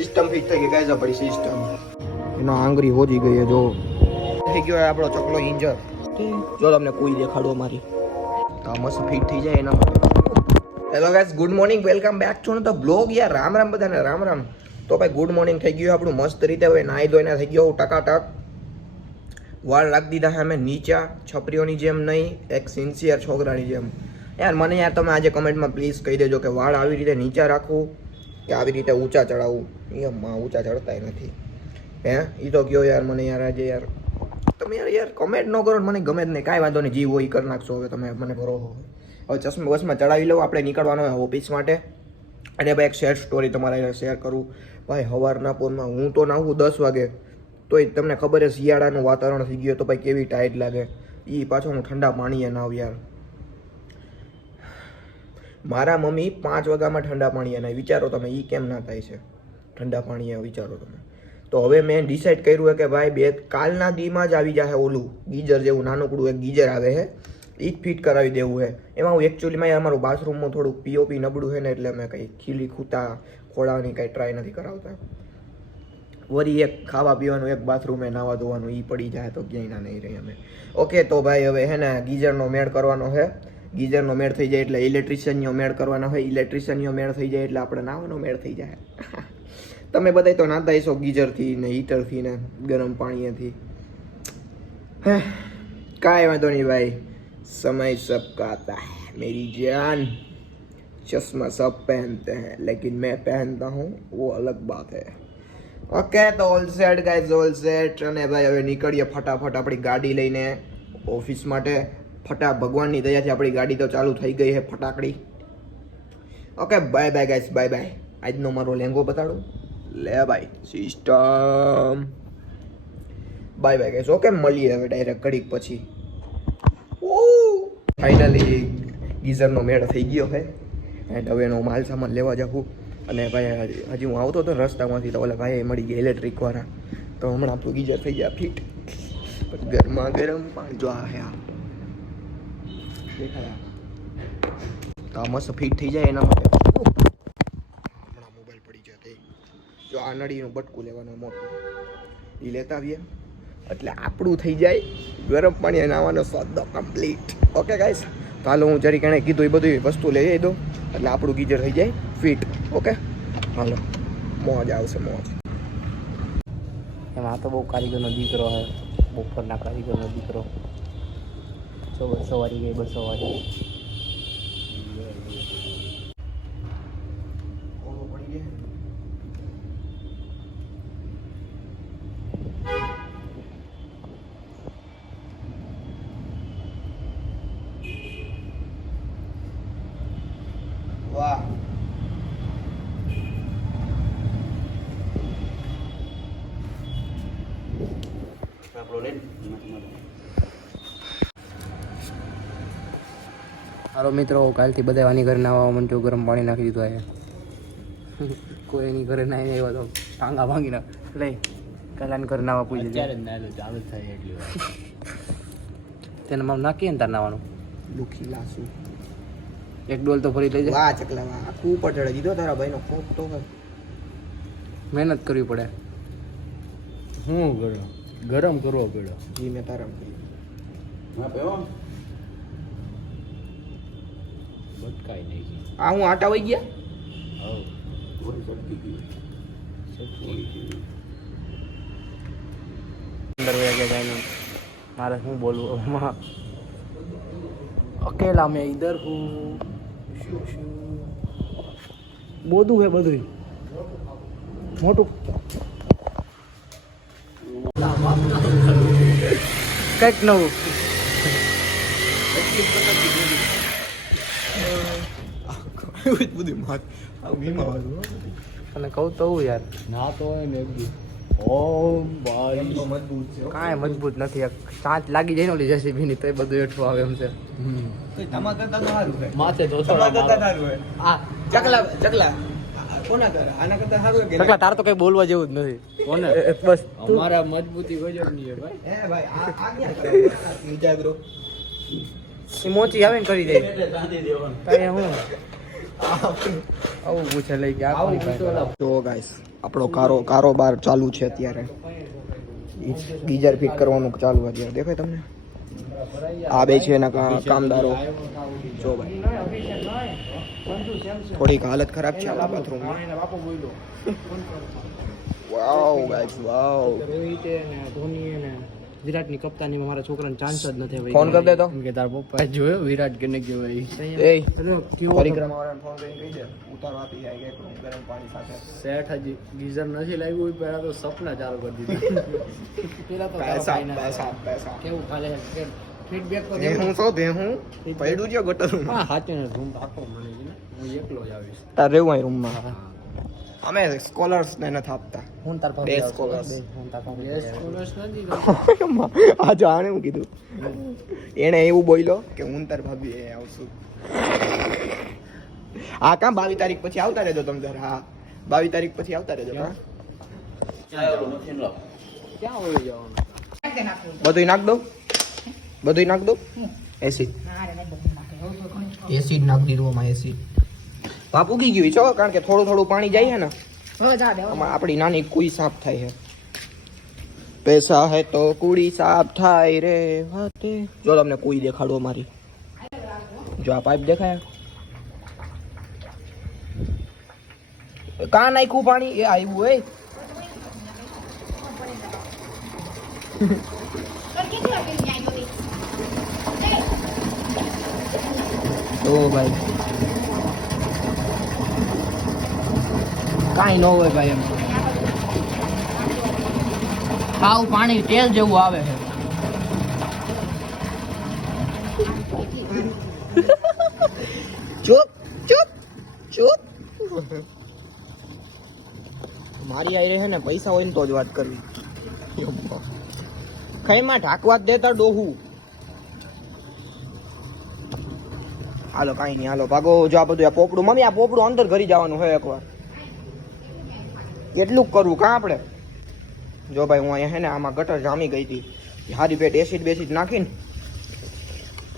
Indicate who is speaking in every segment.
Speaker 1: System fit થઈ ગઈ guys આપણી સિસ્ટમ એનો આંગળી હોજી ગઈ જો. થઈ ગયો આપણો ચકલો ઇન્જર. જો તમને કોઈ દેખાડો મારી. તો મસ્ત ફિટ થઈ જાય એના માટે hello guys good morning welcome back to the blog યાર, રામ રામ બધાને, રામ રામ. તો ભાઈ ગુડ મોર્નિંગ થઈ ગયું આપણું મસ્ત રીતે. હવે નાહી ધોઈને થઈ ગયો ટકાટક. વાળ રાખી દીધા છે અમે નીચા, છપરીઓની જેમ નહીં, એક સિન્સિયર છોકરાની જેમ. યાર, મને યાર તમે આજે કમેન્ટમાં પ્લીઝ કહી દેજો કે વાળ આવી રીતે નીચા રાખવું. કે આવી રીતે ઊંચા ચડાવવું એમાં ઊંચા ચડતાય નથી. હે? એ તો કયો યાર મને યાર આજે યાર. તમે યાર યાર કમેન્ટ ન કરો મને ગમે જ નહીં. કાંઈ વાંધો નહીં, જીવ એ કરી નાખશો હવે તમે, મને ભરો હવે ચશ્મા બસમાં ચડાવી લઉં, આપણે નીકળવાનો હોય ઓફિસ માટે. અને ભાઈ એક શેર સ્ટોરી તમારે શેર કરું. ભાઈ સવારના પોરમાં હું તો નાહું દસ વાગે. તોય તમને ખબર છે શિયાળાનું વાતાવરણ થઈ ગયું તો ભાઈ કેવી ટાઈટ લાગે. એ પાછો હું ઠંડા પાણીએ નાવ યાર. મારા મમ્મી પાંચ વાગ્યામાં ઠંડા પાણી અને વિચારો તમે એ કેમ ના થાય છે? ઠંડા પાણીએ વિચારો તમે. તો હવે મેં ડિસાઈડ કર્યું હે કે ભાઈ બે કાલના દીમાં જ આવી જાય ઓલું ગીઝર જેવું, નાનકડું એક ગીઝર આવે છે એ જ ફિટ કરાવી દેવું છે એમાં હું એકચ્યુઅલીમાં યાર મારું બાથરૂમમાં થોડુંક પીઓપી નબળું છે ને એટલે મેં કંઈ ખીલી ખૂતા, ખોળાની કાંઈ ટ્રાય નથી કરાવતા. વળી એક ખાવા પીવાનું, એક બાથરૂમે નાવા ધોવાનું એ પડી જાય તો ક્યાંય ના નહીં રહી અમે. ઓકે તો ભાઈ હવે હે ને ગીઝરનો મેળ કરવાનો છે ગીઝરનો મેળ થઈ જાય એટલે ઇલેક્ટ્રિશિયનનો મેળ કરવાનો હોય, ઇલેક્ટ્રિશિયનનો મેળ થઈ જાય એટલે આપણે નાવનો મેળ થઈ જાય. તમે બધા તો નાતા હશો ગીઝરથી ને હીટરથી ને ગરમ પાણીથી હે, કાંઈ વાંધો નહીં ભાઈ. સમય સબ કાતા મેરી જાન. ચશ્મા સબ પહેનતે હે, લેકિન મેં પહેનતા હું, વો અલગ બાત હે. ઓકે, તો all set guys all set અને ભાઈ, હવે નીકળીએ ફટાફટ આપણી ગાડી લઈને ઓફિસ માટે. ફટા, ભગવાનની દયાથી આપણી ગાડી તો ચાલુ થઈ ગઈ છે ફટાકડી. Okay bye bye guys bye bye આજનો મારો લેંગો બતાડું. લે bye system bye bye guys okay મળીએ હવે ડાયરેક્ટ ઘડીક પછી. ફાઇનલી ગીઝરનો મેળ થઈ ગયો છે એન્ડ હવે એનો માલ સામાન લેવા જાઉં અને ભાઈ, હજી હું આવતો હતો રસ્તામાંથી, તો ઓલા ભાઈ મળી ગયા ઇલેક્ટ્રિક વાળા. તો હમણાં આપણું ગીઝર થઈ ગયા, ફિટ. ગરમા ગરમ પાણી જો આ. દેખાય. તો મસ્ત ફિટ થઈ જાય એના માટે. હમણાં મોબાઈલ પડી જતે જો આ નળીનું બટકું લેવાનું મોટું. એ લેતા આવીએ. એટલે આપણું થઈ જાય ગરમ પાણી નાવાનો સોદો કમ્પ્લીટ ઓકે ગાઈસ તો હાલો હું જરી કણે કીધું એ બધી વસ્તુ લઈ દઉં એટલે આપણું ગીઝર થઈ જાય ફિટ ઓકે હાલો. મોજ આવશે મોજ.
Speaker 2: એમાં તો બહુ કારીગરનો દીકરો હે. બપોરના કારીગરનો દીકરો. સો બસો વાળી ગઈ બસો વાળી
Speaker 1: વાહ
Speaker 2: હાલો મિત્રો કાલથી બધા આની ઘરે નાવા માંડ્યો ગરમ પાણી નાખી દીધું આ કોઈ એની ઘરે નાઈ આવ્યો તો ટાંગા ભાંગી નાખ. લઈ કાલે આની ઘરે નાવા પૂછી
Speaker 3: ચાલુ થાય એટલે
Speaker 2: તેને મામ નાખીએ ને તાર નાવાનું
Speaker 1: દુખી લાસુ
Speaker 2: એક ડોલ તો ફરી લઈ જાય
Speaker 1: વાહ ચકલા વાહ આખું ઉપર ચડે દીધો તારા ભાઈનો કોક તો.
Speaker 2: મહેનત કરવી પડે.
Speaker 3: હું કરો ગરમ કરવો પડ્યો
Speaker 1: જી મેં તારા કહ્યું.
Speaker 3: બટકાઈ નહીં
Speaker 1: આ હું આટા વહી ગયા?
Speaker 2: અંદર વયા ગયા જાય મારે શું બોલવું હમણાં અકેલા મેં ઇધર હું. શું શું? બોધું હે બધું મોટું. કંઈક નવું.
Speaker 1: એવું જ બધું વાળું
Speaker 2: અને કહું તો હું યાર.
Speaker 3: ના તો હોય ને એકદમ ઓમ બારી
Speaker 1: મજબૂત છે
Speaker 2: કાંઈ મજબૂત નથી. એક ચાંચ લાગી જાય ને ઓલી જેસીબી ની તો એ બધું એઠું આવે એમ છે.
Speaker 3: માથે
Speaker 1: ચકલા ચકલા.
Speaker 2: તાર તો કઈ બોલવા જેવું જ નથી.
Speaker 3: કોને?
Speaker 2: બસ
Speaker 3: અમારા મજબૂતી ગજબની ભાઈ.
Speaker 2: મોચી આવે ને કરી દે. કઈ હું? આવું પૂછે લઈ ગયા તો
Speaker 1: જો ગાઈસ આપણો કારો કારોબાર ચાલુ છે અત્યારે. ગીઝર ફિટ કરવાનું ચાલુ અત્યારે દેખાય તમને? આ બે છે એના કા- કામદારો. જો ભાઈ. થોડીક હાલત ખરાબ છે આ બાથરૂમની. વાવ ગાઈસ વાવ.
Speaker 2: રોહિત ને ધોની ને વિરાટની કપ્તાનીમાં મારા છોકરાને ચાન્સ જ નથી હવે.
Speaker 1: ફોન કરી દે તો.
Speaker 3: કેમ કે તાર પપ્પા જોયો વિરાટ કેને કેવો એ?
Speaker 2: કેવો
Speaker 1: પરિક્રમાવાળાને ફોન કરીને કહી દે. ઉતારો આપી જાય કે ગરમ પાણી સાથે.
Speaker 3: શેઠ હજી ગીઝર નથી લાવ્યું પહેલા તો સપના ચાલુ કરી દીધા.
Speaker 2: પેલા તો
Speaker 1: પૈસા પૈસા પૈસા.
Speaker 2: કેવું ખાલે કે ફીડબેક તો
Speaker 1: હું તો દે હું પડ્યું છે ગટરમાં
Speaker 3: હા હાચે રૂમ આખો મને હું એકલો જ આવીશ
Speaker 1: તાર રહેવું રૂમમાં. અમે સ્કોલર્સ ને નથી આપતા
Speaker 2: હું તાર
Speaker 1: બે સ્કોલર્સ
Speaker 2: હું તાર
Speaker 3: પાસે કોલેજ નથી
Speaker 1: આ જો આને હું કીધું એણે એવું બોલ્યો કે હું તાર ભાભી એ આવશું હા કાં બાવીસ તારીખ પછી આવતા રહેજો તમે તાર હા બાવીસ તારીખ પછી આવતા રહેજો હા
Speaker 3: ક્યાં
Speaker 1: બધું નાખ દો બધું નાખ દો એસિડ એસિડ નાખ દીધું એસિડ બાપ ઉગી ગયું છો કારણ કે થોડું થોડું પાણી જાય છે ને આમાં આપણી નાની કુઈ સાફ થાય છે. પૈસા હે તો કુડી સાફ થાય રે વાતે. જો તમને કુઈ દેખાડો મારી જો આ પાઇપ દેખાય. કાં નાખ્યું પાણી? એ આવ્યું એ તો ભાઈ કાંઈ ન હોય ભાઈ એમ. આવું પાણી તેલ જેવું આવે છે. ચૂપ ચૂપ ચૂપ. મારી આઈ રહે ને, પૈસા હોય ને તો જ વાત કરવી. ખાઈમાં ઢાકવા જ દેતા ડોહું. હાલો, કાંઈ નહીં, હાલો, ભાગો, જો આ બધું આ પોપડું, મમ્મી, આ પોપડું અંદર ઘરી જવાનું હોય એકવાર. કેટલું કરવું કાં આપણે? જો ભાઈ, હું અહીંયા હે ને આમાં ગટર જામી ગઈ હતી. હારી પેટ એસિડ બેસિડ નાખીને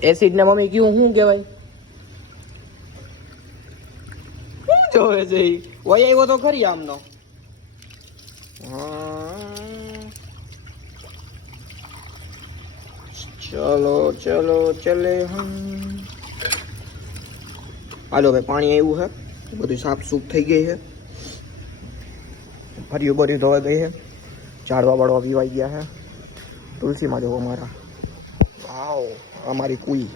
Speaker 1: એસિડ ને. મમ્મી કયું શું કહેવાય? શું જોવે છે? વહી આવ્યો તો ખરી આમનો. હા. ચલો ચલો, ચલે હમ. હાલો ભાઈ, પાણી આવ્યું છે બધું સાફ સૂફ થઈ ગઈ છે ફર્યું બર્યું ધોવાઈ ગઈ છે ઝાડવા બાળવા પીવાઈ ગયા છે તુલસીમાં જોવો મારા વાવ અમારી કુઈ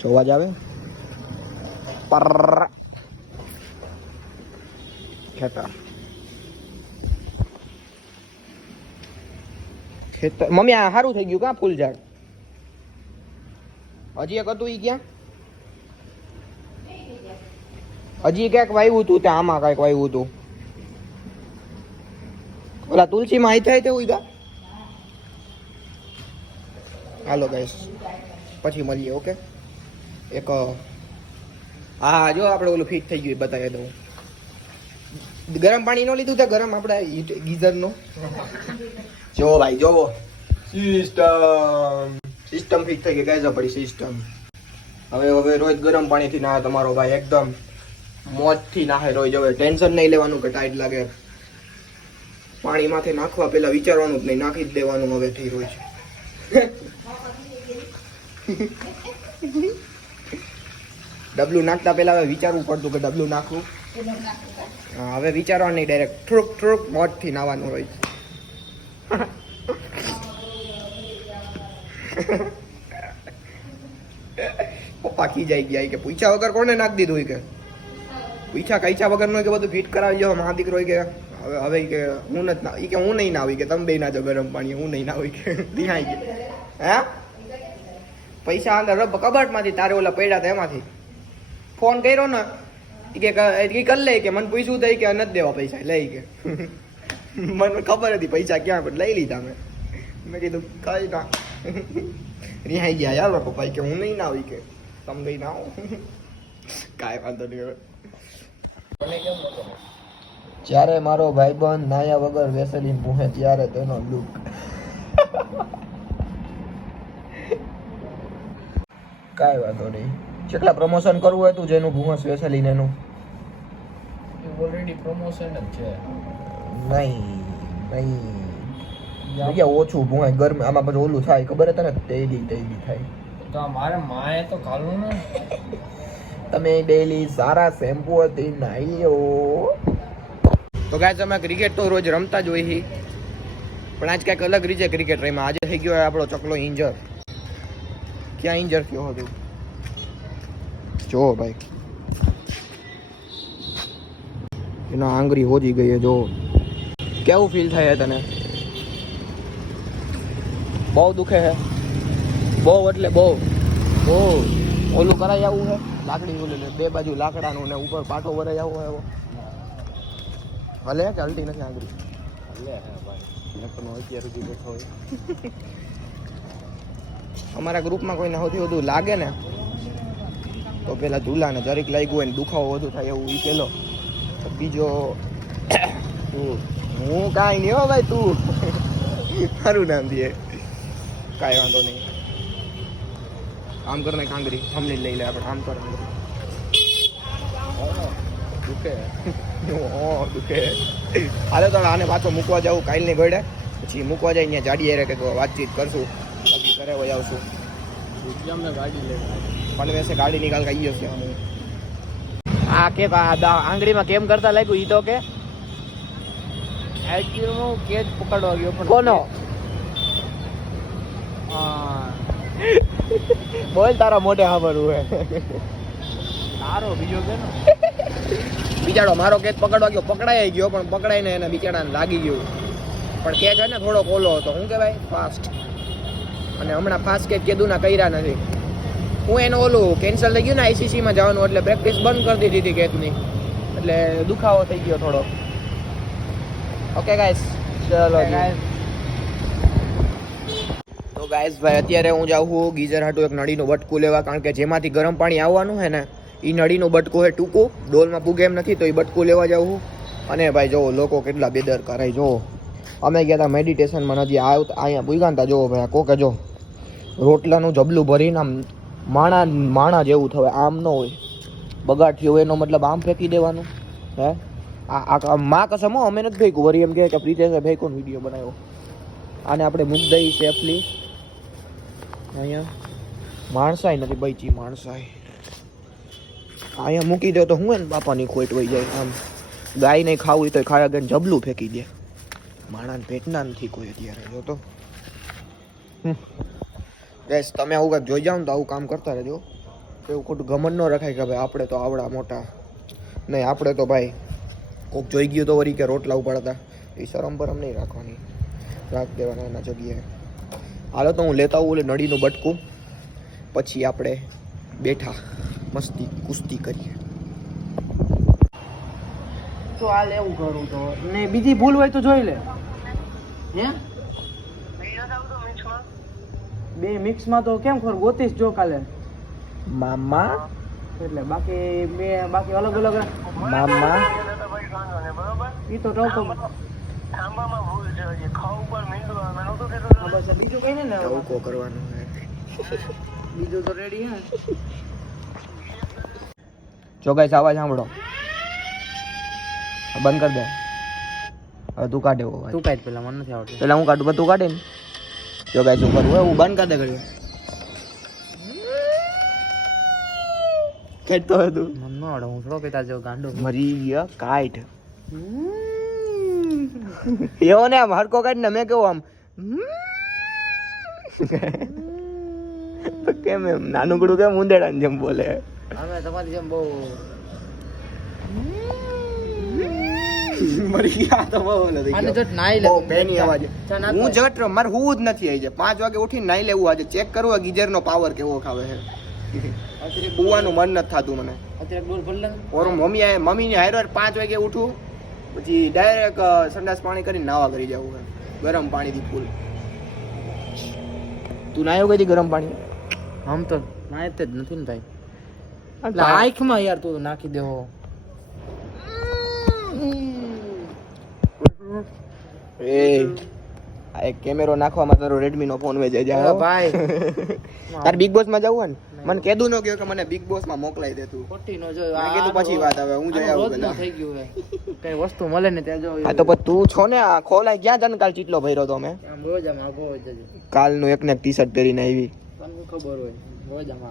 Speaker 1: જોવા જ આવે પર ખેતર ખેતર મમ્મી આ સારું થઈ ગયું કા ફૂલ ઝાડ? હજી એક હતું ઈ ક્યાં? હજી ક્યાંક વાવ્યું હતું ત્યાં, આમાં કાંઈક વાવ્યું હતું. ઓલા તુલસીમાં અહીં થાય તેવું ગા હાલો ગાઈસ પછી મળીએ ઓકે એક, હા જો આપણે ઓલું ફિટ થઈ ગયું બતાવી દઉં. ગરમ પાણી નો લીધું તે ગરમ આપણે ગીઝર નો જો ભાઈ જોવો સિસ્ટમ સિસ્ટમ ફિટ થઈ ગઈ ગાઈસ પડી સિસ્ટમ હવે હવે રોજ ગરમ પાણીથી નાહે તમારો ભાઈ, એકદમ મોજથી નાહે રોજ, હવે ટેન્શન નહીં લેવાનું કે ટાઈટ લાગે. પાણી માથે નાખવા પેલા વિચારવાનું જ નહીં, નાખી જ દેવાનું રહ્યો છે. ડબલું નાખતા પેલા હવે વિચારવું પડતું કે ડબલું નાખવું? હવે વિચારવાનું નહીં ડાયરેક્ટ થોડુંક થોડુંક મોજથી નાવાનું હોય પપ્પા જાય ગયા કે પૂછ્યા વગર કોને નાખી દીધું કે? પૂછ્યા કઈછા વગર નો કે બધું ફિટ કરાવી જાવ મા દીકરો ઈ કે હવે હવે કે હું નથી ના કે હું નહીં નાવી કે તમે બે ના જો ગરમ પાણી, હું નહીં નાવી કે ત્યાં ઈ કે હે? પૈસા અંદર રબ, કબાટમાંથી તારે ઓલા પડ્યા હતા એમાંથી. ફોન કર્યો ને કે કર લે કે મને પૂછ્યું થઈ કે નથી દેવા પૈસા લઈ કે. મને ખબર હતી પૈસા ક્યાં, પણ લઈ લીધા મેં. મેં કીધું, કઈ ના. રિહાઈ ગયા, યાર મારા ભાઈ કે હું નહીં નાવી કે. તમે ગઈ ના કાંઈ વાંધો નહીં હવે. જ્યારે મારો ભાઈબંધ નાયા વગર વેસલીન પૂહે ત્યારે તેનો લુક કાંઈ વાંધો નહીં. જેટલા પ્રમોશન કરવું હોય તું જેનું ભૂમસ વેસલીન એનું?
Speaker 3: ઓલરેડી પ્રમોશન જ છે.
Speaker 1: નહીં નહીં. જગ્યા ઓછું ભૂંય ગરમ આમાં પછી ઓલું થાય. ખબર હતા ને તેલી તેલી થાય.
Speaker 3: તો મારે માએ તો ખાલું ને.
Speaker 1: તમે ડેલી સારા શેમ્પુ હતી લ્યો તો ગાય અમે ક્રિકેટ તો રોજ રમતા જ હોય પણ આજ કંઈક અલગ રીતે ક્રિકેટ રમ્યા. આજે થઈ ગયો આપણો ચકલો ઇન્જર ક્યાં ઇન્જર થયો હતો? જો ભાઈ. એનો આંગળી હોજી ગઈ જો. કેવું ફીલ થાય તને? બહુ દુખે છે બહુ એટલે બહુ. બહુ. ઓલું કરાઈ આવું છે લાકડી ઓલું બે બાજુ લાકડાનું ને ઉપર પાટો વરાઈ આવો હોય એવો. હલે કે હલતી નથી આંગળી
Speaker 3: ભલે હે ભાઈ નકનો અત્યાર સુધી બેઠો હોય
Speaker 1: અમારા ગ્રુપમાં કોઈને સૌથી વધુ લાગે ને તો પેલા ઝૂલા ને જરીક લાગ્યું હોય ને દુખાવો વધુ થાય એવું ઈ પેલો. બીજો તું હું કાંઈ નહીં હો ભાઈ તું. મારું નામ દે કાંઈ વાંધો નહીં. આમ કરને કાંગરી સમજી લઈ લે આપણે આમ કર
Speaker 3: દુખે
Speaker 1: ઓ દુખે હાલે તો આને પાછો મૂકવા જાવું કાલની ગળે. પછી મૂકવા જાય અહીંયા જાડી રે કે વાતચીત કરશું. બાકી ઘરે વહી આવશું
Speaker 3: ગાડી
Speaker 1: પણ વેસે ગાડી નિકાલ કઈ ગયો છે. આ કે આંગળીમાં કેમ કરતા લાગ્યું ઈ તો કે?
Speaker 3: એકચ્યુઅલી હું કેચ પકડવા ગયો પણ
Speaker 1: કોનો?
Speaker 3: હા.
Speaker 1: બોલ તારા મોઢે ખબર હે.
Speaker 3: તારો બીજો કે ને.
Speaker 1: બિચારો મારો કેચ પકડવા ગયો પકડાઈ ગયો પણ પકડાઈને એને બિચારાને લાગી ગયું. પણ કેચ છે ને થોડોક ઓલો હતો શું કહેવાય? ફાસ્ટ અને હમણાં ફાસ્ટ કેચ કીધું ના કર્યા નથી. હું એનું ઓલું કેન્સલ થઈ ગયું ને આઈસીસીમાં જવાનું એટલે પ્રેક્ટિસ બંધ કરી દીધી હતી કેચની એટલે દુખાવો થઈ ગયો થોડો ઓકે ગાઈસ ચલો તો ગાઈસ ભાઈ અત્યારે હું જાઉં છું ગીઝર હાટું એક નળીનું વટકું લેવા કારણ કે જેમાંથી ગરમ પાણી આવવાનું છે ને એ નળીનો બટકો હે ટૂંકું, ડોલમાં પૂગે એમ નથી તો એ બટકું લેવા જાઉં હું. અને ભાઈ જોવો લોકો કેટલા બેદર કરાય જો અમે ગયા હતા મેડિટેશનમાં નથી આવ અહીંયા પૂગ્યા હતા જોવો ભાઈ કોકે જો, રોટલાનું જબલું ભરીને આમ માણા માણા જેવું થવે આમ ન હોય. બગાડ થયો હોય એનો મતલબ આમ ફેંકી દેવાનું, હે? આ આ મા કસમ અમે નથી ફેંકું વરી એમ કહે કે પ્રીતેશે ફેંકો વીડિયો બનાવ્યો. આને આપણે મૂક દઈ સેફલી. અહીંયા. માણસાઈ નથી, બચી માણસાઈ. અહીંયા મૂકી દો તો હું એને બાપાની ખોટ વહી જાય. આમ ગાય નહીં ખાવું હોય તો ખાયા ગઈને જબલું ફેંકી દે. માણાને પેટના નથી કોઈ અત્યારે, જો તો. બેસ તમે આવું કાંઈક જોઈ જાઓ ને તો આવું કામ કરતા રહેજો. એવું ખોટું ગમન ન રખાય કે ભાઈ આપણે તો આવડા મોટા. નહીં, આપણે તો ભાઈ કોક જોઈ ગયું તો વળી કે રોટલા ઉપાડતા. એ શરમ પરમ નહીં રાખવાની. રાખ દેવાના એના જગ્યાએ. હાલો તો હું લેતા આવું એટલે નળીનું બટકું. પછી આપણે બેઠા. મસ્તી કુસ્તી કરીએ.
Speaker 2: તો આ લેવું કરું તો. ને બીજી ભૂલ હોય તો જોઈ લે. હે? બે મિક્સમાં તો કેમ ખબર? ગોતીશ જો કાલે.
Speaker 1: મામા?
Speaker 2: એટલે બાકી બે બાકી અલગ અલગ.
Speaker 1: મામા?
Speaker 2: ઈ તો ટોપ બસ બીજું કઈ ને.
Speaker 1: કરવાનું
Speaker 2: બીજું તો રેડી હે.
Speaker 1: જો ગાઈસ અવાજ સાંભળો બંધ કરી દે. હવે તું કાઢે.
Speaker 2: તું કાઢ પેલા મને નથી આવડતું.
Speaker 1: પેલા હું કાઢું તું કાઢે ને. જો શું કરવું હું બંધ કરી દે ઘડી કાઢતો હોય તું
Speaker 2: મને ન આવડે હું થોડો કહેતા જેવો ગાંડો
Speaker 1: મરી ગયા કાઈટ એવો ને આમ હરકો કાઢ ને મેં કેવું આમ. કેમ એમ? નાનું ગળું કેમ ઉંદેડા જેમ બોલે?
Speaker 2: અમે તમારી જેમ બહુ
Speaker 1: મરી ગયા તો બહુ નથી ગયો.
Speaker 2: જટ નાઈ લે.
Speaker 1: બહુ પેની અવાજ. હું જટ મારે હું જ નથી આવી જાય પાંચ વાગે ઉઠીને નાઈ લેવું આજે. ચેક કરવું આ પાવર કેવો ખાવે છે. કુવાનું મન નથી થતું મને.
Speaker 2: અત્યારે ડોલ ભર
Speaker 1: ઓર મમ્મી આય મમ્મી ની પાંચ વાગે ઉઠું પછી ડાયરેક્ટ સંડાસ પાણી કરીને નાવા કરી જવું ગરમ પાણીથી ફૂલ તું નાયો કઈ ગરમ પાણી?
Speaker 2: આમ તો નાય જ નથી ને ભાઈ. આંખમાં યાર તું નાખી દેવો.
Speaker 1: એ આ કેમેરો નાખવામાં તારો રેડમી નો ફોન વેચે જાય
Speaker 2: ભાઈ.
Speaker 1: તાર બિગ બોસમાં જવું ને? મને કેદું ન કહ્યું કે મને બિગ બોસમાં મોકલાઈ દે તું.
Speaker 2: ખોટી નો જો
Speaker 1: આ કીધું પછી વાત હવે હું જઈ આવું પેલા.
Speaker 2: થઈ ગયું હે કઈ વસ્તુ મળે ને ત્યાં જો.
Speaker 1: આ તો પછી તું છો ને આ ખોલાય ક્યાં જન કાલ ચીટલો ભર્યો તો મેં?
Speaker 2: રોજ આમ આગો
Speaker 1: કાલનું એક ને એક ટી શર્ટ પહેરીને આવી.
Speaker 2: તને ખબર હોય રોજ આમ